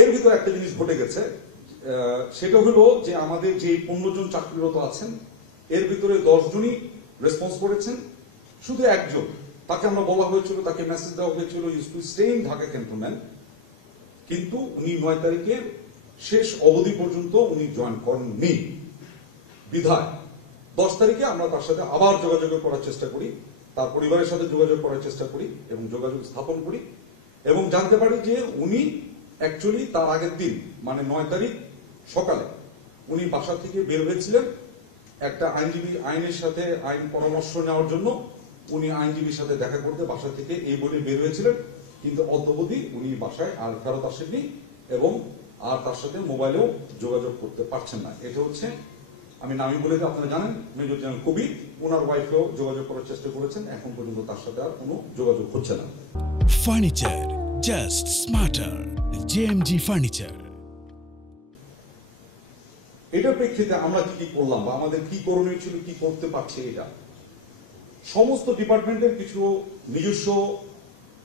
এর ভিতরে একটা জিনিস ঘটে গেছে, সেটা হলো যে আমাদের যে 15 জন চাকরিরত আছেন এর ভিতরে 10 জনই রেসপন্স করেছেন, শুধু একজন, তাকে আমরা বলা হয়েছিল, তাকে মেসেজ দেওয়া হয়েছিল use to stay in Dhaka cantonment, কিন্তু উনি 9 তারিখে শেষ অবধি পর্যন্ত উনি জয়েন করেননি। বিধায় 10 তারিখে আমরা তার সাথে আবার যোগাযোগ করার চেষ্টা করি, তার পরিবারের সাথে যোগাযোগ করার চেষ্টা করি এবং যোগাযোগ স্থাপন করি এবং জানতে পারি যে উনি অ্যাকচুয়ালি তার আগের দিন মানে 9 তারিখ সকালে উনি বাসা থেকে বের হয়েছিলেন একটা আইনের সাথে আইন পরামর্শ নেওয়ার জন্য। উনি আইনজীবীর সাথে দেখা করতে বাসা থেকে এই বলে বের হয়েছিলেন, কিন্তু অদ্যাবধি উনি বাসায় আর ফেরত আসেননি এবং আর তার সাথে মোবাইলেও যোগাযোগ করতে পারছেন না। এটা হচ্ছে, আমি নামই বলে দিই, আপনারা জানেন মেজর জেনারেল কবির, ওনার ওয়াইফেও যোগাযোগ করার চেষ্টা করেছেন, এখন পর্যন্ত তার সাথে আর কোনো যোগাযোগ হচ্ছে না। Furniture just smarter, JMG furniture. এটার প্রেক্ষিতে আমরা কি করলাম বা আমাদের কি করণীয় ছিল, কি করতে পারছে, এটা সমস্ত ডিপার্টমেন্টের কিছু নিজস্ব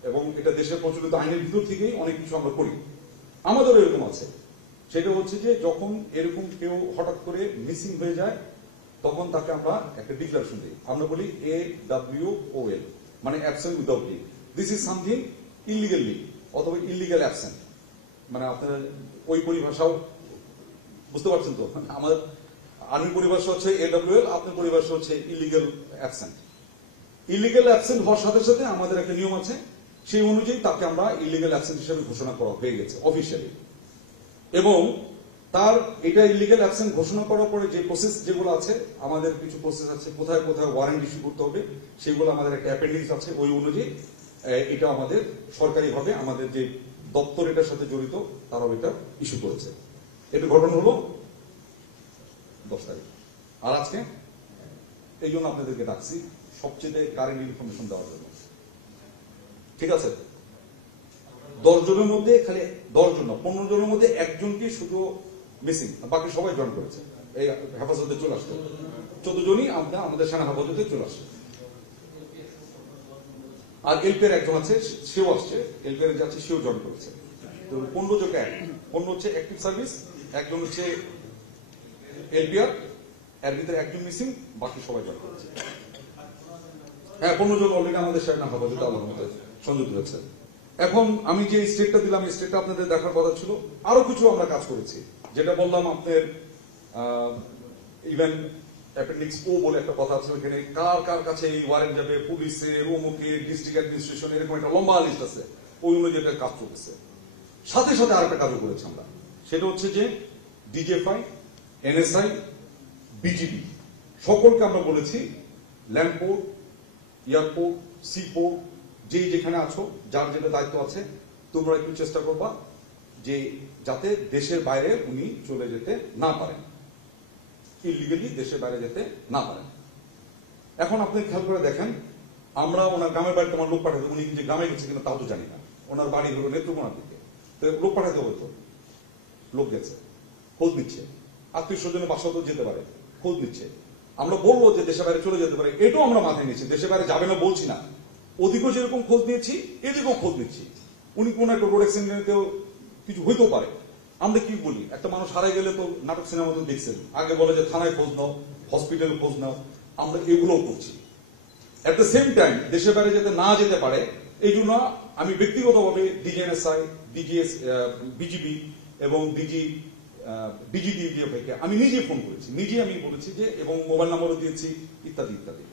এবং এটা দেশের প্রচলিত আইনের ভিতর থেকেই অনেক কিছু আমরা করি। আমাদেরও এরকম আছে, সেটা হচ্ছে যে যখন এরকম কেউ হঠাৎ করে মিসিং হয়ে যায় তখন তাকে আমরা একটা ডিক্লারেশন দিই, আমরা বলি AWOL, মানে absent without leave. This is something illegal leave অথবা ইলিগাল অ্যাবসেন্ট, মানে আপনারা ওই পরিভাষাও বুঝতে পারছেন তো। আমাদের আর্মি পরিভাষা হচ্ছে AWOL, আপনার পরিভাষা হচ্ছে ইলিগাল অ্যাবসেন্ট। ইলিগাল অ্যাবসেন্ট হওয়ার সাথে সাথে আমাদের একটা নিয়ম আছে, সেই অনুযায়ী তাকে আমরা ইলিগাল অ্যাবসেন্ট হিসেবে ঘোষণা করা হয়ে গেছে অফিসিয়ালি। এবং তার এটা ইলিগাল অ্যাবসেন্ট ঘোষণা করার পরে যে প্রসেস যেগুলো আছে, আমাদের কিছু প্রসেস আছে, কোথায় কোথায় ওয়ারেন্ট ইস্যু করতে হবে সেগুলো আমাদের একটা অ্যাপেন্ডিক্স আছে, ওই অনুযায়ী এটা আমাদের সরকারিভাবে আমাদের যে দপ্তর এটার সাথে জড়িত তারাও এটা ইস্যু করেছে। এটা ঘটনা হলো 10 তারিখ। আর আজকে এই জন্য আপনাদেরকে ডাকছি সবচেয়ে কারেন্ট ইনফরমেশন দেওয়ার জন্য, ঠিক আছে? 10 জনের মধ্যে খালি 10 জন না, 15 জনের মধ্যে একজনকে শুধু মিসিং, বাকি সবাই জয়েন করেছে, এই হেফাজতে চলে আসতো। 14 জনই আমাদের সেনা হেফাজতে চলে আসছে। আর এলপিআর একজন আছে, সেও আসছে, এলপিআর যাচ্ছে, সেও জয়েন করেছে। তো 15 জনকে 15 হচ্ছে অ্যাক্টিভ সার্ভিস, একজন হচ্ছে এলপিআর, এর ভিতরে একজন মিসিং, বাকি সবাই জয়েন করেছে। হ্যাঁ, 15 জন অলরেডি আমাদের সেনা হেফাজতে আল্লাহর মধ্যে সংযুক্ত হয়েছে। এখন আমি যে স্টেটটা দিলাম, এই স্টেটটা আপনাদের দেখার কথা ছিল। আরো কিছু আমরা কাজ করেছি, যেটা বললাম আপনার ইভেন অ্যাপেন্ডিক্স ও বলে একটা কথা আছে, ওখানে কার কার কাছে এই ওয়ারেন্ট যাবে, পুলিশের, অমুকের, ডিস্ট্রিক্ট অ্যাডমিনিস্ট্রেশন, এরকম একটা লম্বা লিস্ট আছে, ওই অনুযায়ী একটা কাজ চলতেছে। সাথে সাথে আরেকটা কাজও করেছি আমরা, সেটা হচ্ছে যে ডিজিএফআই, এনএসআই, বিজিবি সকলকে আমরা বলেছি ল্যান্ডপোর্ট, এয়ারপোর্ট, সিপোর্ট, যেখানে আছো, যার যেটা দায়িত্ব আছে, তোমরা একটু চেষ্টা করবা যে যাতে দেশের বাইরে উনি চলে যেতে না পারেন, ইলিগালি দেশের বাইরে যেতে না পারেন। এখন আপনি খেয়াল করে দেখেন, আমরা ওনার গ্রামের বাড়িতে আমার লোক পাঠাতে, উনি যে গ্রামে গেছে কিনা তাও তো জানি না, ওনার বাড়ি হলো নেত্রকোনার দিকে, তো লোক পাঠাতে হতো, লোক গেছে, খোঁজ নিচ্ছে, আত্মীয় স্বজনের বাসা তো যেতে পারে, খোঁজ নিচ্ছে। আমরা বলবো যে দেশের বাইরে চলে যেতে পারে, এটাও আমরা মাথায় নিচ্ছি, দেশের বাইরে যাবে না বলছি না, ওদিকেও যেরকম খোঁজ নিয়েছি এদিকেও খোঁজ নিচ্ছি। উনি কোন একটা রোড অ্যাক্সিডেন্টেও কিছু হইতেও পারে। আমরা কি বলি, একটা মানুষ হারাই গেলে তো নাটক সিনেমা তো দেখছেন, আগে বলে যে থানায় খোঁজ নাও, হসপিটালে খোঁজ নাও, আমরা এগুলোও করছি। এট দ্য সেম টাইম দেশের বাইরে যাতে না যেতে পারে এই জন্য আমি ব্যক্তিগতভাবে ডিজিএনএসআই, বিজিবি এবং ডিজিডিএফআইকে আমি নিজে ফোন করেছি, নিজে আমি বলেছি যে, এবং মোবাইল নাম্বারও দিয়েছি, ইত্যাদি ইত্যাদি।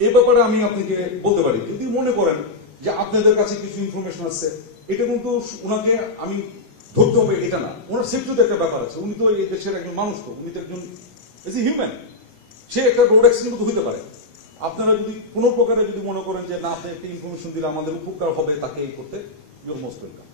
এ ব্যাপারে আমি আপনাকে বলতে পারি, যদি মনে করেন যে আপনাদের কাছে কিছু ইনফরমেশন আছে, এটা কিন্তু ওনাকে আমি ধরতে হবে এটা না, ওনার সেফটিতে একটা ব্যাপার আছে, উনি তো এই দেশের একজন মানুষ, তো উনি তো একজন হিউম্যান, সে একটা রোড অ্যাক্সিডেন্ট হতে পারে। আপনারা যদি কোনো প্রকারে যদি মনে করেন যে না, আপনি একটা ইনফরমেশন দিলে আমাদের উপকার হবে তাকে এই করতে, ইউর মোস্ট ওয়েলকাম।